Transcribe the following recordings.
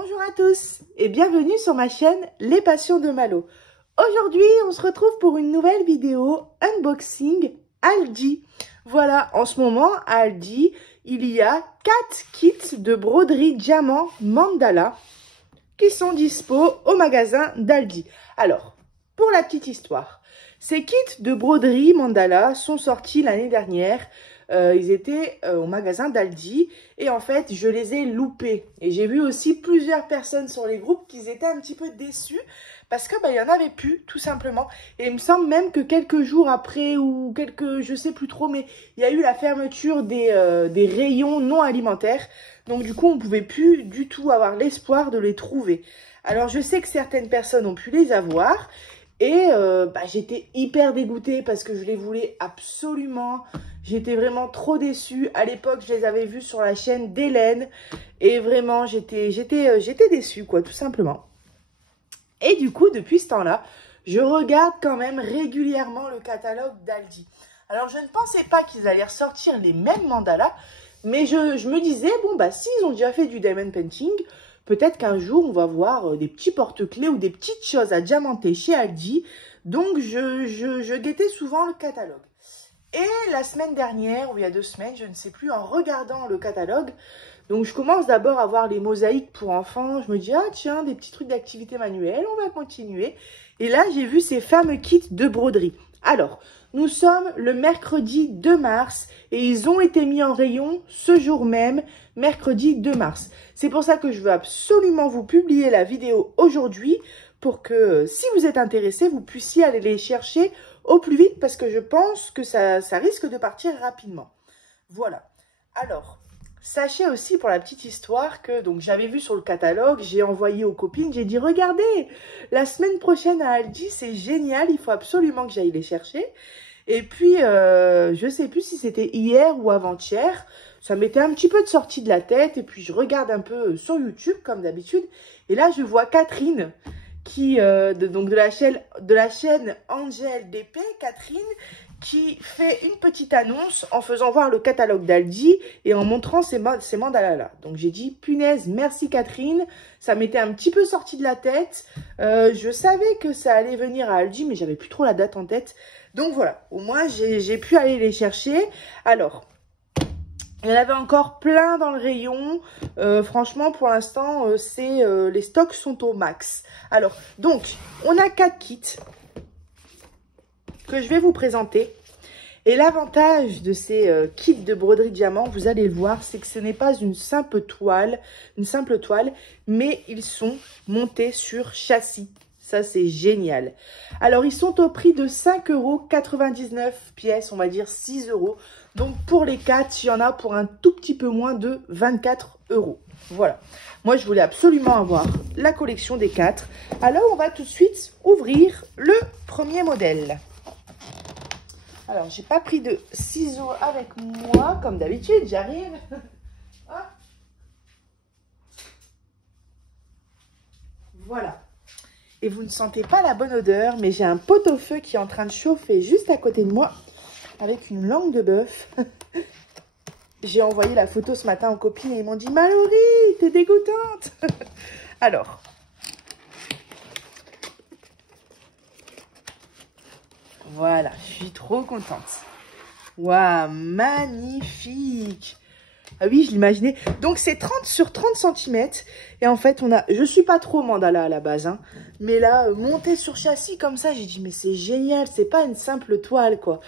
Bonjour à tous et bienvenue sur ma chaîne Les Passions de Malo. Aujourd'hui, on se retrouve pour une nouvelle vidéo unboxing Aldi. Voilà, en ce moment, à Aldi, il y a 4 kits de broderie diamant mandala qui sont dispo au magasin d'Aldi. Alors, pour la petite histoire, ces kits de broderie mandala sont sortis l'année dernière. Ils étaient au magasin d'Aldi et en fait je les ai loupés et j'ai vu aussi plusieurs personnes sur les groupes qui étaient un petit peu déçus parce que il y en avait plus tout simplement, et il me semble même que quelques jours après ou je sais plus trop, mais il y a eu la fermeture des rayons non alimentaires, donc du coup on pouvait plus du tout avoir l'espoir de les trouver. Alors je sais que certaines personnes ont pu les avoir. Et j'étais hyper dégoûtée parce que je les voulais absolument. J'étais vraiment trop déçue. À l'époque, je les avais vus sur la chaîne d'Hélène. Et vraiment, j'étais déçue, quoi, tout simplement. Et du coup, depuis ce temps-là, je regarde quand même régulièrement le catalogue d'Aldi. Alors, je ne pensais pas qu'ils allaient ressortir les mêmes mandalas. Mais je me disais, bon, s'ils ont déjà fait du diamond painting, peut-être qu'un jour, on va voir des petits porte-clés ou des petites choses à diamanter chez Aldi. Donc, je guettais souvent le catalogue. Et la semaine dernière, ou il y a 2 semaines, je ne sais plus, en regardant le catalogue, donc je commence d'abord à voir les mosaïques pour enfants. Je me dis, ah tiens, des petits trucs d'activité manuelle, on va continuer. Et là, j'ai vu ces fameux kits de broderie. Alors, nous sommes le mercredi 2 mars et ils ont été mis en rayon ce jour même, mercredi 2 mars. C'est pour ça que je veux absolument vous publier la vidéo aujourd'hui pour que, si vous êtes intéressé, vous puissiez aller les chercher au plus vite parce que je pense que ça risque de partir rapidement. Voilà. Alors, sachez aussi pour la petite histoire que donc j'avais vu sur le catalogue, j'ai envoyé aux copines, j'ai dit regardez, la semaine prochaine à Aldi, c'est génial, il faut absolument que j'aille les chercher. Et puis, je sais plus si c'était hier ou avant-hier, ça m'était un petit peu de sortie de la tête. Et puis, je regarde un peu sur YouTube, comme d'habitude. Et là, je vois Catherine, qui donc de la chaîne Angel DP, Catherine, qui fait une petite annonce en faisant voir le catalogue d'Aldi et en montrant ces mandalas-là. Donc, j'ai dit, punaise, merci Catherine. Ça m'était un petit peu sorti de la tête. Je savais que ça allait venir à Aldi, mais j'avais plus trop la date en tête. Donc voilà, au moins j'ai pu aller les chercher. Alors, il y en avait encore plein dans le rayon. Franchement, pour l'instant, les stocks sont au max. Alors, donc, on a 4 kits que je vais vous présenter. Et l'avantage de ces kits de broderie diamant, vous allez le voir, c'est que ce n'est pas une simple toile, mais ils sont montés sur châssis. Ça, c'est génial. Alors, ils sont au prix de 5,99 € pièce, on va dire 6 €. Donc, pour les 4, il y en a pour un tout petit peu moins de 24 €. Voilà. Moi, je voulais absolument avoir la collection des 4. Alors, on va tout de suite ouvrir le premier modèle. Alors, j'ai pas pris de ciseaux avec moi, comme d'habitude, j'arrive. Voilà. Et vous ne sentez pas la bonne odeur, mais j'ai un pot-au-feu qui est en train de chauffer juste à côté de moi, avec une langue de bœuf. J'ai envoyé la photo ce matin aux copines et ils m'ont dit « Mallory, t'es dégoûtante !» Alors, voilà, je suis trop contente. Waouh, magnifique! Ah oui, je l'imaginais. Donc, c'est 30 sur 30 cm. Et en fait, je suis pas trop mandala à la base, hein. Mais là, monter sur châssis comme ça, j'ai dit, mais c'est génial. C'est pas une simple toile, quoi.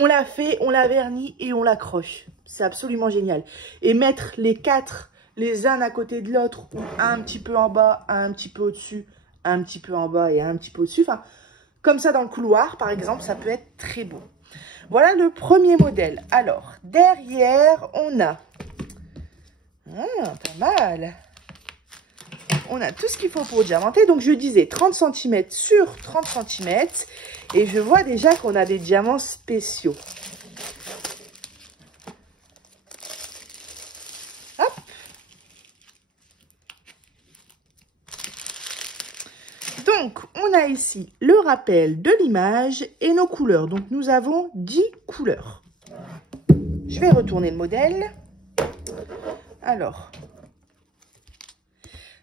On l'a fait, on l'a verni et on l'accroche. C'est absolument génial. Et mettre les 4, les uns à côté de l'autre, ou un petit peu en bas, un petit peu au-dessus, un petit peu en bas et un petit peu au-dessus. Enfin, comme ça dans le couloir, par exemple, ça peut être très beau. Voilà le premier modèle. Alors, derrière, on a... pas mal. On a tout ce qu'il faut pour diamanter. Donc, je disais 30 cm sur 30 cm. Et je vois déjà qu'on a des diamants spéciaux. Hop. Donc, on a ici le rappel de l'image et nos couleurs. Donc, nous avons 10 couleurs. Je vais retourner le modèle. Alors,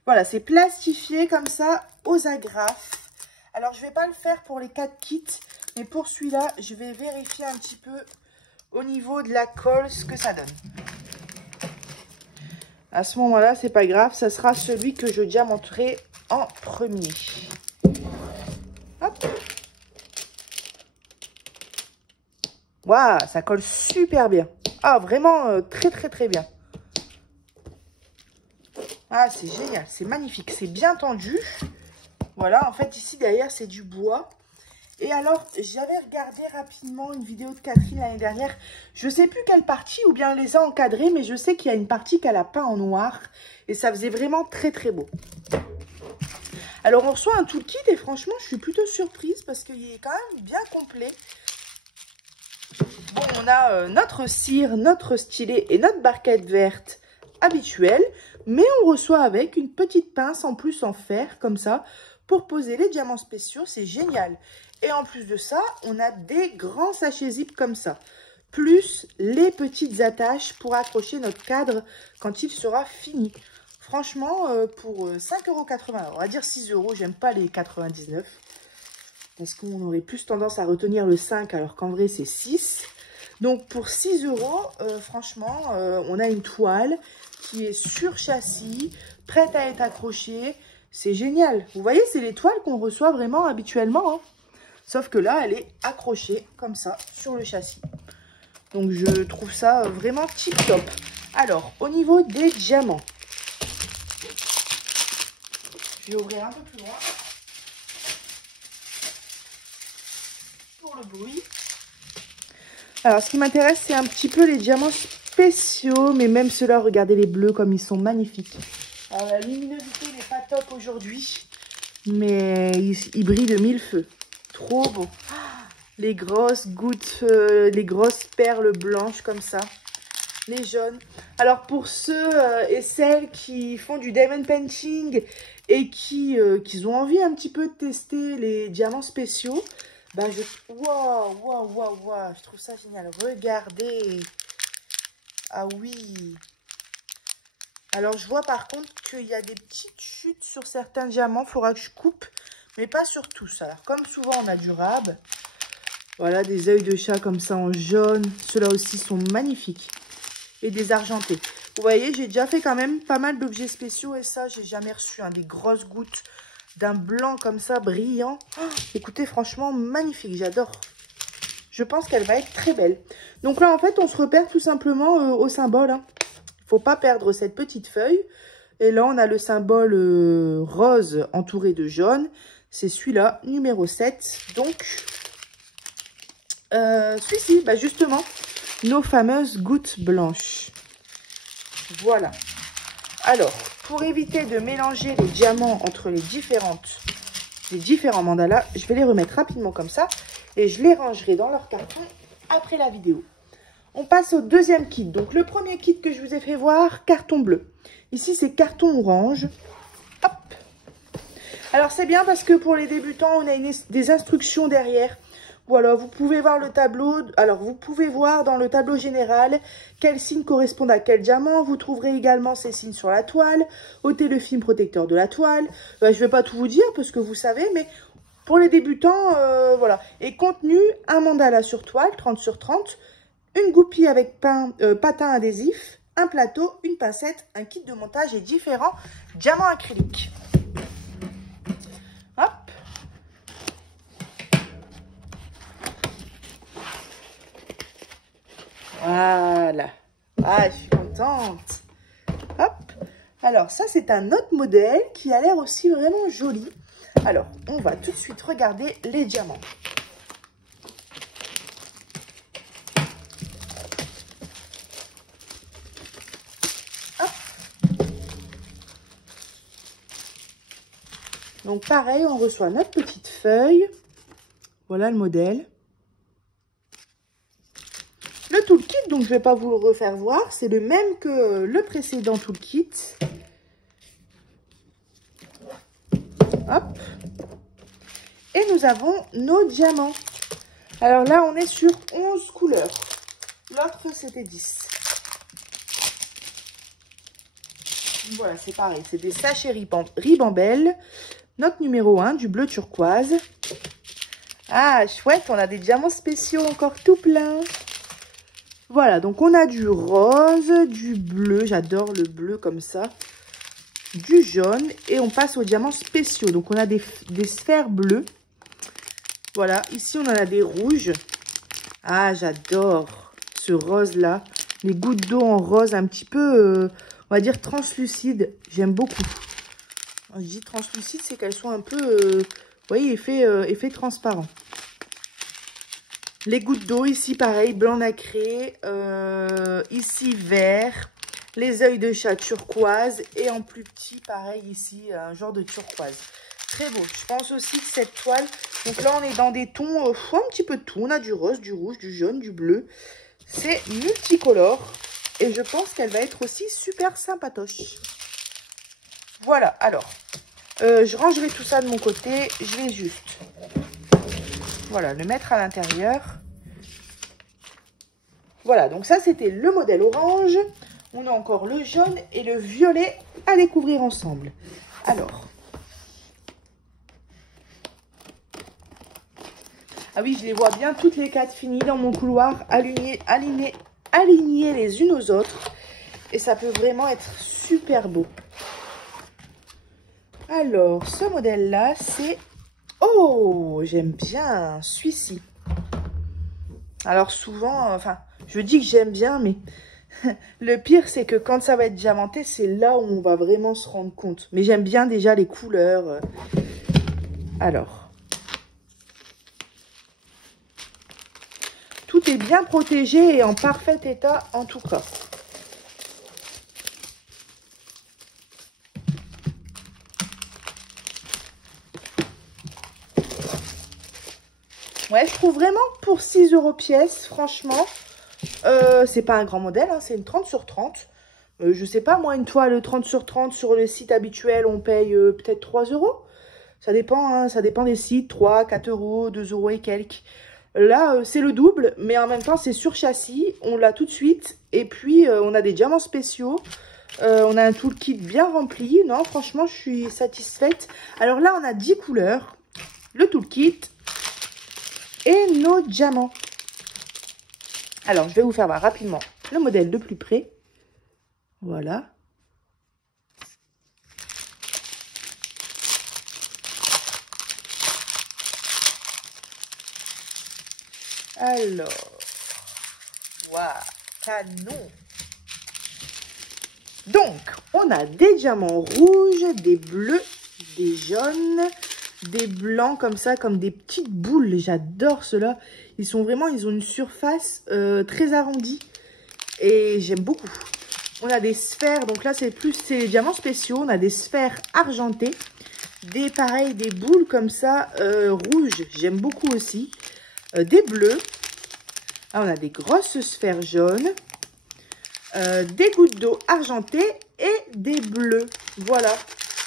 Voilà, c'est plastifié comme ça aux agrafes. Alors, je ne vais pas le faire pour les 4 kits, mais pour celui-là, je vais vérifier un petit peu au niveau de la colle ce que ça donne. À ce moment-là, c'est pas grave, ça sera celui que je diamanterai en premier. Hop. Waouh, ça colle super bien. Ah, vraiment très bien. Ah, c'est génial, c'est magnifique, c'est bien tendu. Voilà, en fait, ici, derrière, c'est du bois. Et alors, j'avais regardé rapidement une vidéo de Catherine l'année dernière. Je ne sais plus quelle partie, ou bien elle les a encadrés, mais je sais qu'il y a une partie qu'elle a peint en noir. Et ça faisait vraiment très beau. Alors, on reçoit un toolkit et franchement, je suis plutôt surprise parce qu'il est quand même bien complet. Bon, on a notre cire, notre stylet et notre barquette verte habituelle. Mais on reçoit avec une petite pince en plus en fer, comme ça, pour poser les diamants spéciaux. C'est génial. Et en plus de ça, on a des grands sachets zip comme ça. Plus les petites attaches pour accrocher notre cadre quand il sera fini. Franchement, pour 5,80 €, on va dire 6 €, j'aime pas les 99. Parce qu'on aurait plus tendance à retenir le 5 alors qu'en vrai c'est 6. Donc pour 6 €, franchement, on a une toile qui est sur châssis, prête à être accrochée. C'est génial. Vous voyez, c'est les toiles qu'on reçoit vraiment habituellement, hein. Sauf que là, elle est accrochée comme ça sur le châssis. Donc, je trouve ça vraiment tip top. Alors, au niveau des diamants, je vais ouvrir un peu plus loin pour le bruit. Alors, ce qui m'intéresse, c'est un petit peu les diamants spéciaux. Mais même ceux-là, regardez les bleus comme ils sont magnifiques. Alors, la luminosité n'est pas top aujourd'hui. Mais il brille de mille feux. Trop beau. Les grosses gouttes, les grosses perles blanches comme ça. Les jaunes. Alors pour ceux et celles qui font du diamond painting et qui ont envie un petit peu de tester les diamants spéciaux, bah waouh, je trouve ça génial. Regardez. Ah oui. Alors je vois par contre qu'il y a des petites chutes sur certains diamants. Il faudra que je coupe. Mais pas sur tous. Alors, comme souvent, on a du rab. Voilà, des œils de chat comme ça en jaune. Ceux-là aussi sont magnifiques. Et des argentés. Vous voyez, j'ai déjà fait quand même pas mal d'objets spéciaux. Et ça, j'ai jamais reçu des grosses gouttes d'un blanc comme ça, brillant. Oh, écoutez, franchement, magnifique. J'adore. Je pense qu'elle va être très belle. Donc là, en fait, on se repère tout simplement au symbole. Hein. Il ne faut pas perdre cette petite feuille. Et là, on a le symbole rose entouré de jaune. C'est celui-là, numéro 7. Donc, celui-ci, bah justement, nos fameuses gouttes blanches. Voilà. Alors, pour éviter de mélanger les diamants entre les différents mandalas, je vais les remettre rapidement comme ça. Et je les rangerai dans leur carton après la vidéo. On passe au deuxième kit. Donc, le premier kit que je vous ai fait voir, carton bleu. Ici, c'est carton orange. Hop. Alors, c'est bien parce que pour les débutants, on a des instructions derrière. Voilà, vous pouvez voir le tableau. Alors, vous pouvez voir dans le tableau général quels signes correspondent à quel diamant. Vous trouverez également ces signes sur la toile. Ôtez le film protecteur de la toile. Je ne vais pas tout vous dire parce que vous savez, mais pour les débutants, voilà. Et contenu, un mandala sur toile, 30 sur 30. Une goupille avec patin adhésif. Un plateau, une pincette, un kit de montage et différents diamants acryliques. Hop. Voilà. Ah, je suis contente. Hop. Alors, ça, c'est un autre modèle qui a l'air aussi vraiment joli. Alors, on va tout de suite regarder les diamants. Donc pareil, on reçoit notre petite feuille. Voilà le modèle. Le toolkit, donc je ne vais pas vous le refaire voir. C'est le même que le précédent toolkit. Hop. Et nous avons nos diamants. Alors là, on est sur 11 couleurs. L'autre, c'était 10. Voilà, c'est pareil. C'est des sachets Ribambelle. Notre numéro 1, du bleu turquoise. Ah, chouette, on a des diamants spéciaux encore tout plein. Voilà, donc on a du rose, du bleu. J'adore le bleu comme ça. Du jaune. Et on passe aux diamants spéciaux. Donc on a des sphères bleues. Voilà, ici on en a des rouges. Ah, j'adore ce rose-là. Les gouttes d'eau en rose un petit peu, on va dire translucide. J'aime beaucoup. Quand je dis translucide, c'est qu'elles sont un peu, vous voyez, effet transparent. Les gouttes d'eau, ici pareil, blanc nacré. Ici vert. Les œils de chat turquoise. Et en plus petit, pareil, ici, un genre de turquoise. Très beau. Je pense aussi que cette toile, donc là on est dans des tons, un petit peu de tout. On a du rose, du rouge, du jaune, du bleu. C'est multicolore. Et je pense qu'elle va être aussi super sympatoche. Voilà, alors, je rangerai tout ça de mon côté. Je vais juste, voilà, le mettre à l'intérieur. Voilà, donc ça c'était le modèle orange. On a encore le jaune et le violet à découvrir ensemble. Alors, ah oui, je les vois bien toutes les 4 finies dans mon couloir, alignées les unes aux autres. Et ça peut vraiment être super beau. Alors, ce modèle-là, c'est... Oh, j'aime bien celui-ci. Alors souvent, enfin, je dis que j'aime bien, mais le pire, c'est que quand ça va être diamanté, c'est là où on va vraiment se rendre compte. Mais j'aime bien déjà les couleurs. Alors... Tout est bien protégé et en parfait état en tout cas. Ouais, je trouve vraiment pour 6 € pièce, franchement, c'est pas un grand modèle, hein, c'est une 30 sur 30. Je sais pas, moi, une toile 30 sur 30 sur le site habituel, on paye peut-être 3 €. Ça dépend, hein, ça dépend des sites, 3, 4 €, 2 € et quelques. Là, c'est le double, mais en même temps, c'est sur châssis. On l'a tout de suite. Et puis, on a des diamants spéciaux. On a un toolkit bien rempli. Non, franchement, je suis satisfaite. Alors là, on a 10 couleurs. Le toolkit et nos diamants. Alors, je vais vous faire voir rapidement le modèle de plus près. Voilà. Alors, waouh, canon. Donc, on a des diamants rouges, des bleus, des jaunes, des blancs comme ça, comme des petites boules. J'adore ceux-là. Ils ont une surface très arrondie et j'aime beaucoup. On a des sphères, donc là c'est les diamants spéciaux. On a des sphères argentées, des boules comme ça rouges. J'aime beaucoup aussi. Des bleus. Ah, on a des grosses sphères jaunes. Des gouttes d'eau argentées et des bleus. Voilà.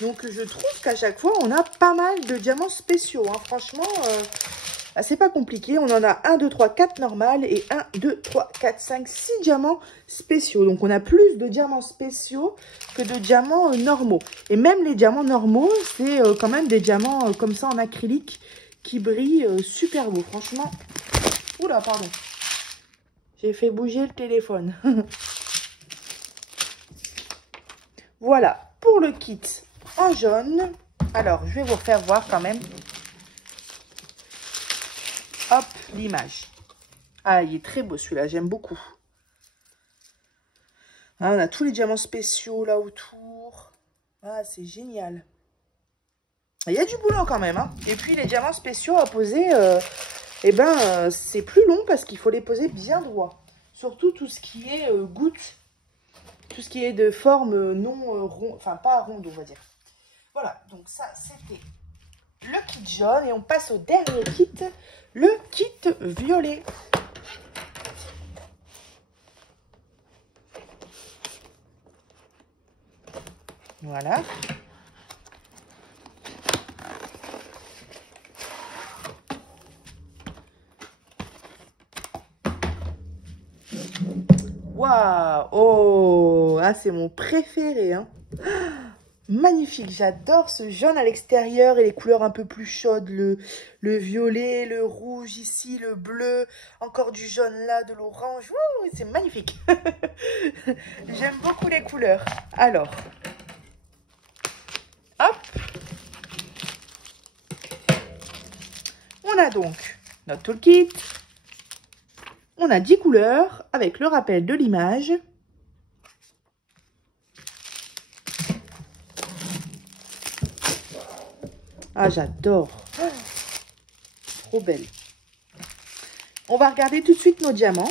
Donc, je trouve qu'à chaque fois, on a pas mal de diamants spéciaux. Hein. Franchement, c'est pas compliqué. On en a 1, 2, 3, 4 normales et 1, 2, 3, 4, 5, 6 diamants spéciaux. Donc, on a plus de diamants spéciaux que de diamants normaux. Et même les diamants normaux, c'est quand même des diamants comme ça en acrylique qui brillent super beau. Franchement. Oula, pardon. J'ai fait bouger le téléphone. Voilà, pour le kit en jaune. Alors, je vais vous refaire voir quand même. Hop, l'image. Ah, il est très beau celui-là, j'aime beaucoup. Ah, on a tous les diamants spéciaux là autour. Ah, c'est génial. Il y a du boulot quand même. Hein. Et puis, les diamants spéciaux à poser, c'est plus long parce qu'il faut les poser bien droit. Surtout tout ce qui est gouttes. Tout ce qui est de forme non ronde, enfin pas ronde, on va dire. Voilà, donc ça, c'était le kit jaune. Et on passe au dernier kit, le kit violet. Voilà. Waouh! Oh! Ah, c'est mon préféré, hein. Magnifique, j'adore ce jaune à l'extérieur et les couleurs un peu plus chaudes, le violet, le rouge ici, le bleu, encore du jaune là, de l'orange, c'est magnifique. J'aime beaucoup les couleurs. Alors, hop, on a donc notre toolkit, on a 10 couleurs avec le rappel de l'image. Ah, j'adore. Trop belle. On va regarder tout de suite nos diamants.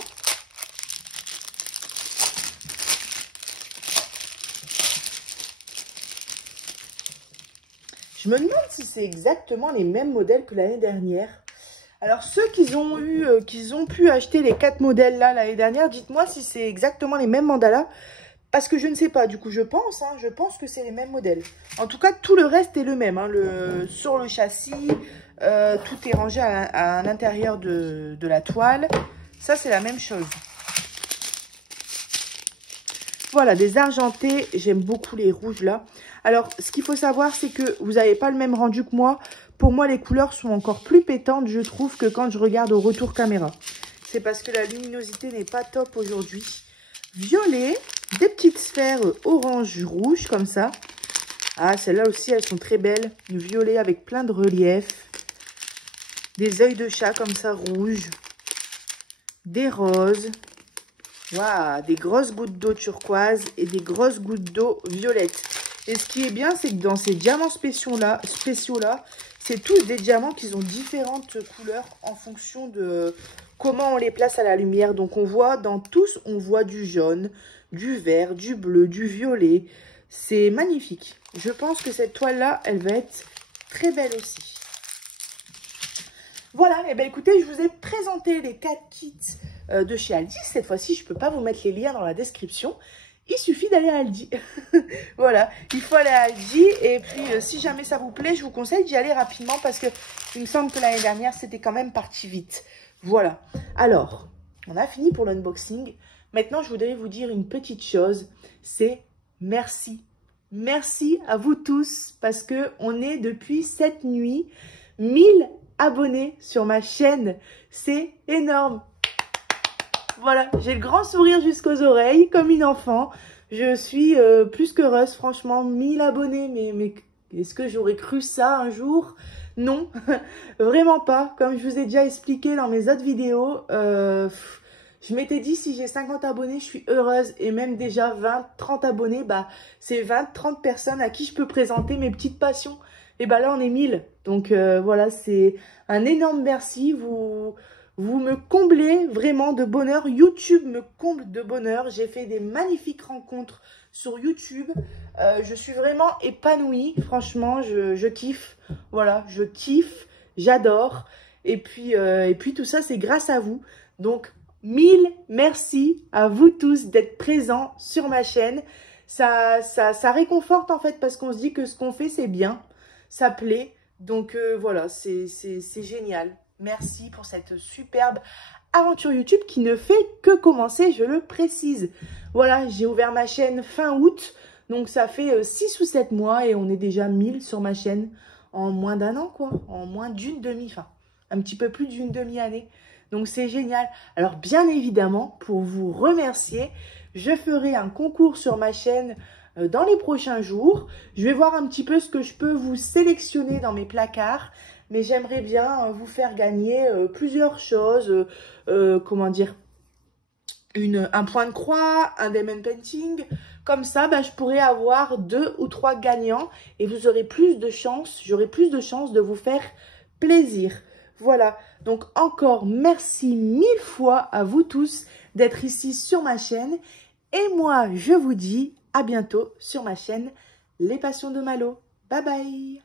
Je me demande si c'est exactement les mêmes modèles que l'année dernière. Alors, ceux qui ont pu acheter les 4 modèles là l'année dernière, dites-moi si c'est exactement les mêmes mandalas. Parce que je ne sais pas, du coup je pense que c'est les mêmes modèles. En tout cas, tout le reste est le même. Hein, sur le châssis, tout est rangé à l'intérieur de la toile. Ça, c'est la même chose. Voilà, des argentés. J'aime beaucoup les rouges là. Alors, ce qu'il faut savoir, c'est que vous n'avez pas le même rendu que moi. Pour moi, les couleurs sont encore plus pétantes, je trouve, que quand je regarde au retour caméra. C'est parce que la luminosité n'est pas top aujourd'hui. Violet, des petites sphères orange-rouge comme ça. Ah, celles-là aussi, elles sont très belles. Violet avec plein de relief. Des œils de chat comme ça, rouges. Des roses. Waouh, des grosses gouttes d'eau turquoise et des grosses gouttes d'eau violette. Et ce qui est bien, c'est que dans ces diamants spéciaux-là, c'est tous des diamants qui ont différentes couleurs en fonction de comment on les place à la lumière. Donc, on voit dans tous, on voit du jaune, du vert, du bleu, du violet. C'est magnifique. Je pense que cette toile-là, elle va être très belle aussi. Voilà, et bien écoutez, je vous ai présenté les 4 kits de chez Aldi. Cette fois-ci, je ne peux pas vous mettre les liens dans la description. Il suffit d'aller à Aldi. Voilà, il faut aller à Aldi. Et puis, si jamais ça vous plaît, je vous conseille d'y aller rapidement parce que il me semble que l'année dernière, c'était quand même parti vite. Voilà. Alors, on a fini pour l'unboxing. Maintenant, je voudrais vous dire une petite chose. C'est merci. Merci à vous tous parce que on est depuis cette nuit 1000 abonnés sur ma chaîne. C'est énorme. Voilà, j'ai le grand sourire jusqu'aux oreilles, comme une enfant. Je suis plus qu'heureuse, franchement. 1000 abonnés, mais est-ce que j'aurais cru ça un jour? Non, vraiment pas. Comme je vous ai déjà expliqué dans mes autres vidéos, je m'étais dit si j'ai 50 abonnés, je suis heureuse. Et même déjà 20, 30 abonnés, bah c'est 20, 30 personnes à qui je peux présenter mes petites passions. Et bah là, on est 1000. Donc voilà, c'est un énorme merci. Vous me comblez vraiment de bonheur. YouTube me comble de bonheur. J'ai fait des magnifiques rencontres sur YouTube. Je suis vraiment épanouie. Franchement, je kiffe. Voilà, je kiffe. J'adore. Et puis tout ça, c'est grâce à vous. Donc, 1000 merci à vous tous d'être présents sur ma chaîne. Ça réconforte en fait parce qu'on se dit que ce qu'on fait, c'est bien. Ça plaît. Donc, voilà, c'est génial. Merci pour cette superbe aventure YouTube qui ne fait que commencer, je le précise. Voilà, j'ai ouvert ma chaîne fin août, donc ça fait 6 ou 7 mois et on est déjà 1000 sur ma chaîne en moins d'un an, quoi. En moins d'une enfin, un petit peu plus d'une demi-année. Donc c'est génial. Alors bien évidemment, pour vous remercier, je ferai un concours sur ma chaîne dans les prochains jours. Je vais voir un petit peu ce que je peux vous sélectionner dans mes placards. Mais j'aimerais bien vous faire gagner plusieurs choses. Comment dire, un point de croix, un diamond painting. Comme ça, bah, je pourrais avoir 2 ou 3 gagnants. Et vous aurez plus de chance, j'aurai plus de chances de vous faire plaisir. Voilà, donc encore merci 1000 fois à vous tous d'être ici sur ma chaîne. Et moi, je vous dis à bientôt sur ma chaîne Les Passions de Malo. Bye bye.